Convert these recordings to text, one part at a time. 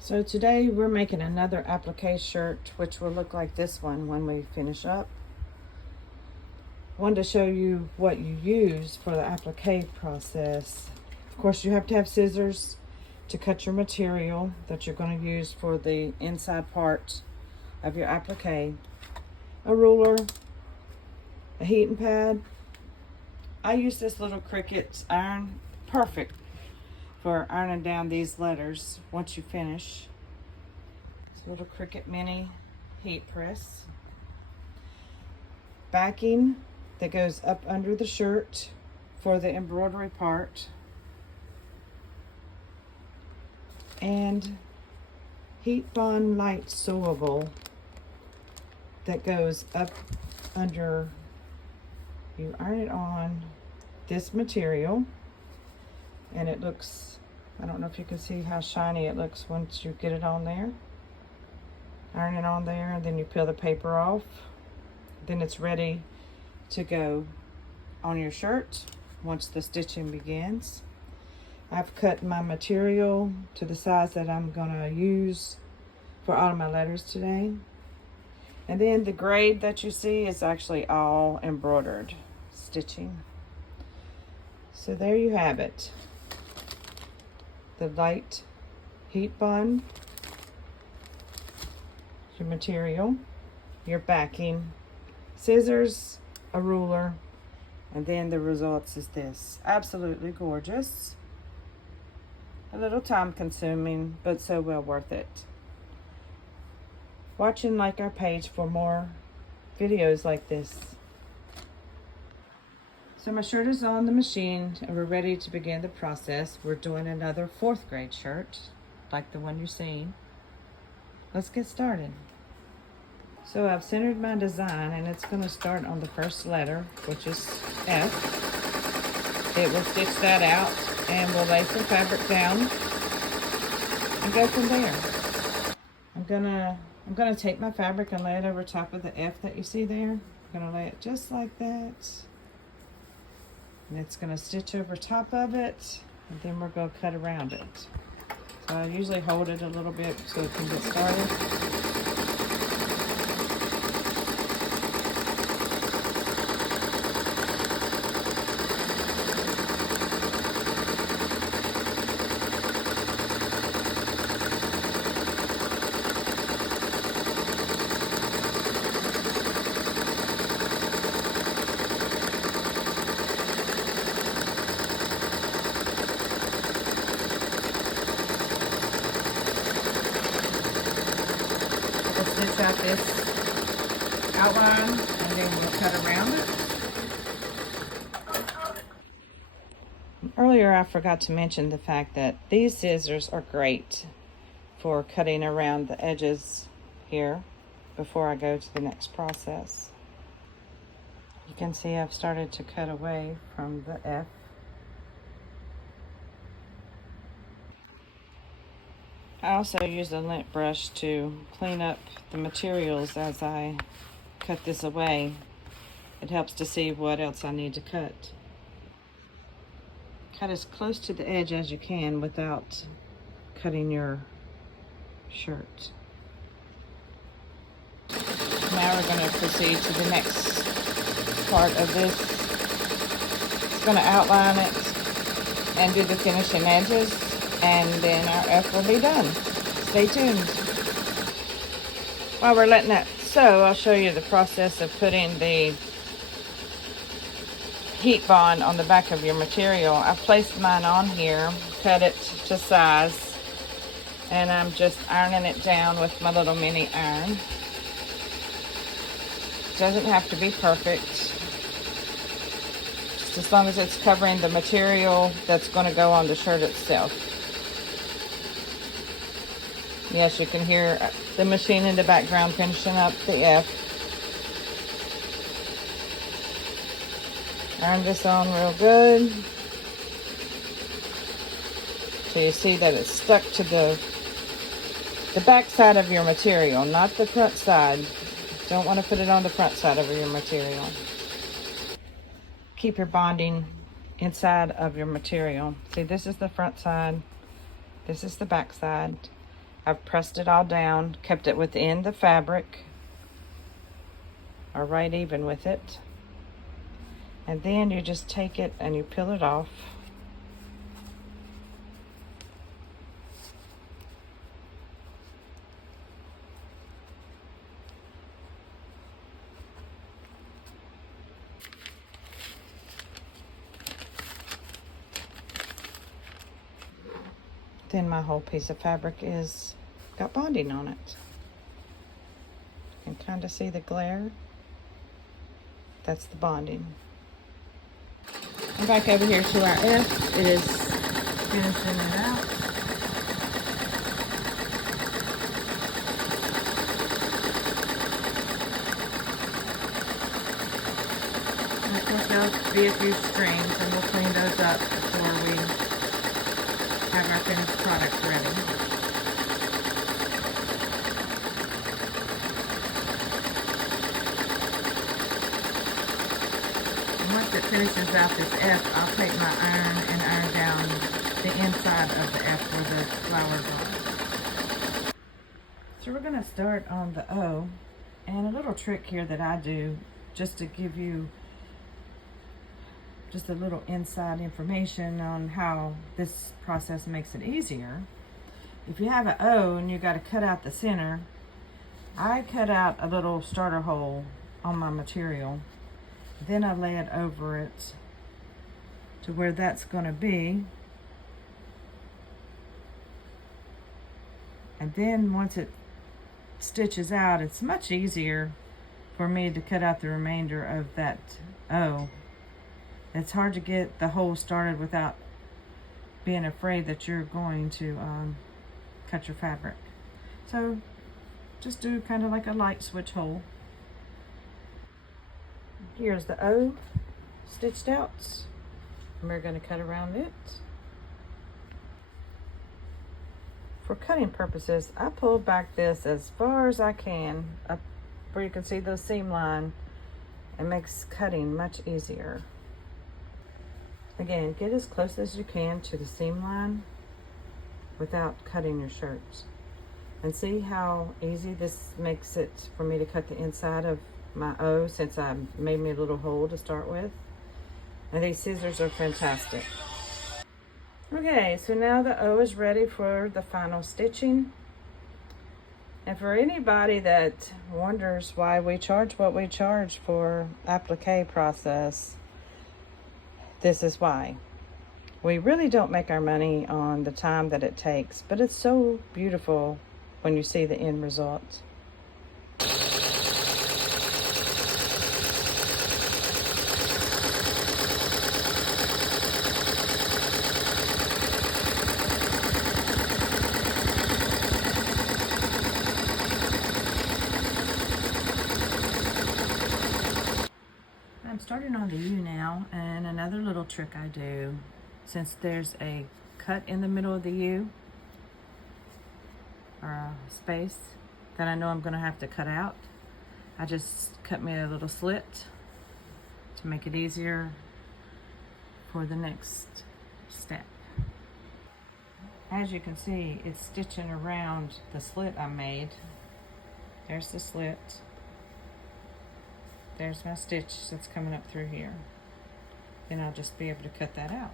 So today we're making another applique shirt, which will look like this one when we finish up. Wanted to show you what you use for the applique process. Of course, you have to have scissors to cut your material that you're going to use for the inside part of your applique, a ruler, a heating pad. I use this little Cricut iron, perfect for ironing down these letters once you finish. It's a little Cricut mini heat press. Backing that goes up under the shirt for the embroidery part. And heat bond light sewable that goes up under. You iron it on this material and it looks, I don't know if you can see how shiny it looks once you get it on there. Iron it on there and then you peel the paper off. Then it's ready to go on your shirt once the stitching begins. I've cut my material to the size that I'm gonna use for all of my letters today. And then the grade that you see is actually all embroidered stitching. So there you have it. The light heat bond, your material, your backing, scissors, a ruler, and then the results is this. Absolutely gorgeous. A little time consuming, but so well worth it. Watch and like our page for more videos like this. So my shirt is on the machine and we're ready to begin the process. We're doing another 4th grade shirt, like the one you're seeing. Let's get started. So I've centered my design and it's going to start on the first letter, which is F. It will stitch that out and we'll lay some fabric down and go from there. I'm gonna take my fabric and lay it over top of the F that you see there. I'm gonna lay it just like that. And it's gonna stitch over top of it, and then we're gonna cut around it. So I usually hold it a little bit so it can get started. Stitch out this outline and then we'll cut around it. Earlier I forgot to mention the fact that these scissors are great for cutting around the edges here before I go to the next process. You can see I've started to cut away from the F. I also use a lint brush to clean up the materials as I cut this away. It helps to see what else I need to cut. Cut as close to the edge as you can without cutting your shirt. Now we're going to proceed to the next part of this. It's going to outline it and do the finishing edges, and then our F will be done. Stay tuned. While we're letting that sew, I'll show you the process of putting the heat bond on the back of your material. I placed mine on here, cut it to size, and I'm just ironing it down with my little mini iron. Doesn't have to be perfect, just as long as it's covering the material that's going to go on the shirt itself. Yes, you can hear the machine in the background finishing up the F. Iron this on real good so you see that it's stuck to the back side of your material, not the front side. Don't want to put it on the front side of your material. Keep your bonding inside of your material. See, this is the front side, this is the back side. I've pressed it all down, kept it within the fabric, or right even with it. And then you just take it and you peel it off. Then my whole piece of fabric is got bonding on it. You can kind of see the glare. That's the bonding. I'm back over here to our F. It is finishing it out. And of course there'll be a few strings and we'll clean those up before we have our finished product ready. And once it finishes out this F, I'll take my iron and iron down the inside of the F where the flowers are. So we're going to start on the O, and a little trick here that I do just to give you just a little inside information on how this process makes it easier. If you have an O and you got to cut out the center, I cut out a little starter hole on my material. Then I lay it over it to where that's going to be. And then once it stitches out, it's much easier for me to cut out the remainder of that O. It's hard to get the hole started without being afraid that you're going to cut your fabric. So just do kind of like a light switch hole. Here's the O stitched out, and we're going to cut around it. For cutting purposes, I pulled back this as far as I can up where you can see the seam line. It makes cutting much easier. Again, get as close as you can to the seam line without cutting your shirts. And see how easy this makes it for me to cut the inside of my O, since I made me a little hole to start with. And these scissors are fantastic. Okay, so now the O is ready for the final stitching. And for anybody that wonders why we charge what we charge for applique process, this is why. We really don't make our money on the time that it takes, but it's so beautiful when you see the end result. I'm starting on the U now, and another little trick I do, since there's a cut in the middle of the U, or a space that I know I'm going to have to cut out, I just cut me a little slit to make it easier for the next step. As you can see, it's stitching around the slit I made. There's the slit. There's my stitch that's coming up through here. Then I'll just be able to cut that out.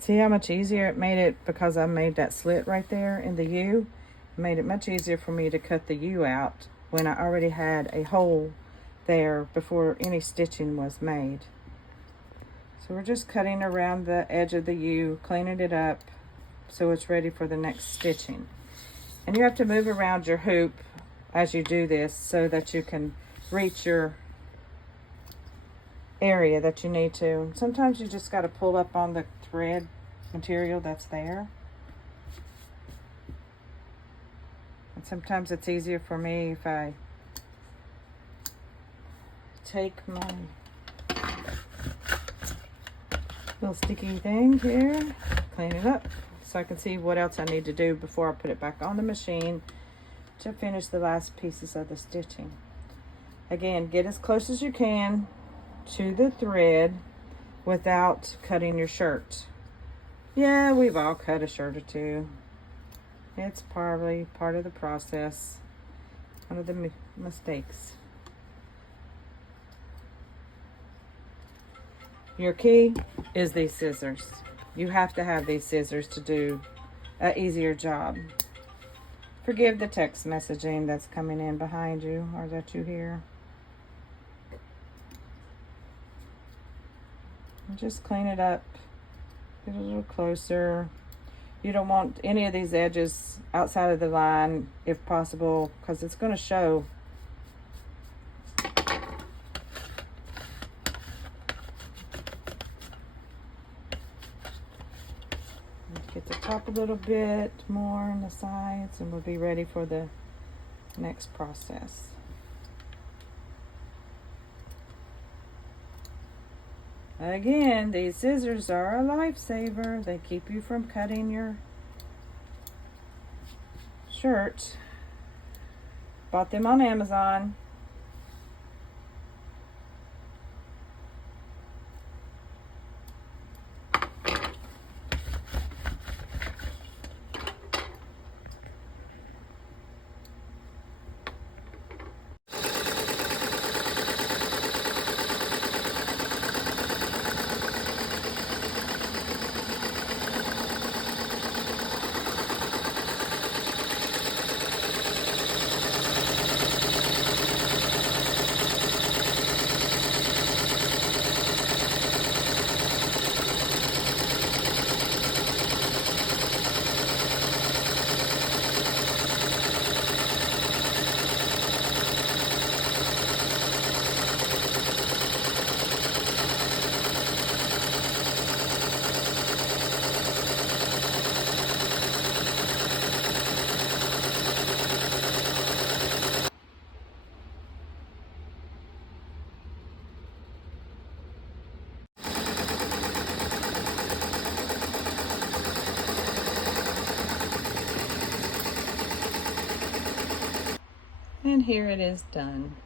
See how much easier it made it because I made that slit right there in the U? It made it much easier for me to cut the U out when I already had a hole there before any stitching was made. So we're just cutting around the edge of the U, cleaning it up so it's ready for the next stitching. And you have to move around your hoop as you do this so that you can reach your area that you need to. Sometimes you just got to pull up on the thread material that's there. And sometimes it's easier for me if I take my little sticky thing here, clean it up so I can see what else I need to do before I put it back on the machine to finish the last pieces of the stitching. Again, get as close as you can to the thread without cutting your shirt. Yeah, we've all cut a shirt or two. It's probably part of the process, one of the mistakes. Your key is these scissors. You have to have these scissors to do an easier job. Forgive the text messaging that's coming in behind you or that you hear. And just clean it up. Get a little closer. You don't want any of these edges outside of the line if possible, because it's going to show. Get the top a little bit more on the sides and we'll be ready for the next process. Again, these scissors are a lifesaver. They keep you from cutting your shirt. Bought them on Amazon. And here it is done.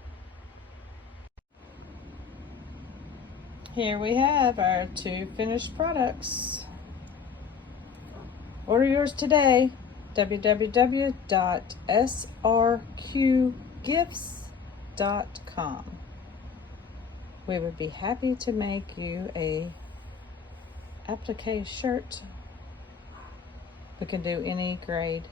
Here we have our 2 finished products. Order yours today. www.srqgifts.com. We would be happy to make you a applique shirt. We can do any grade.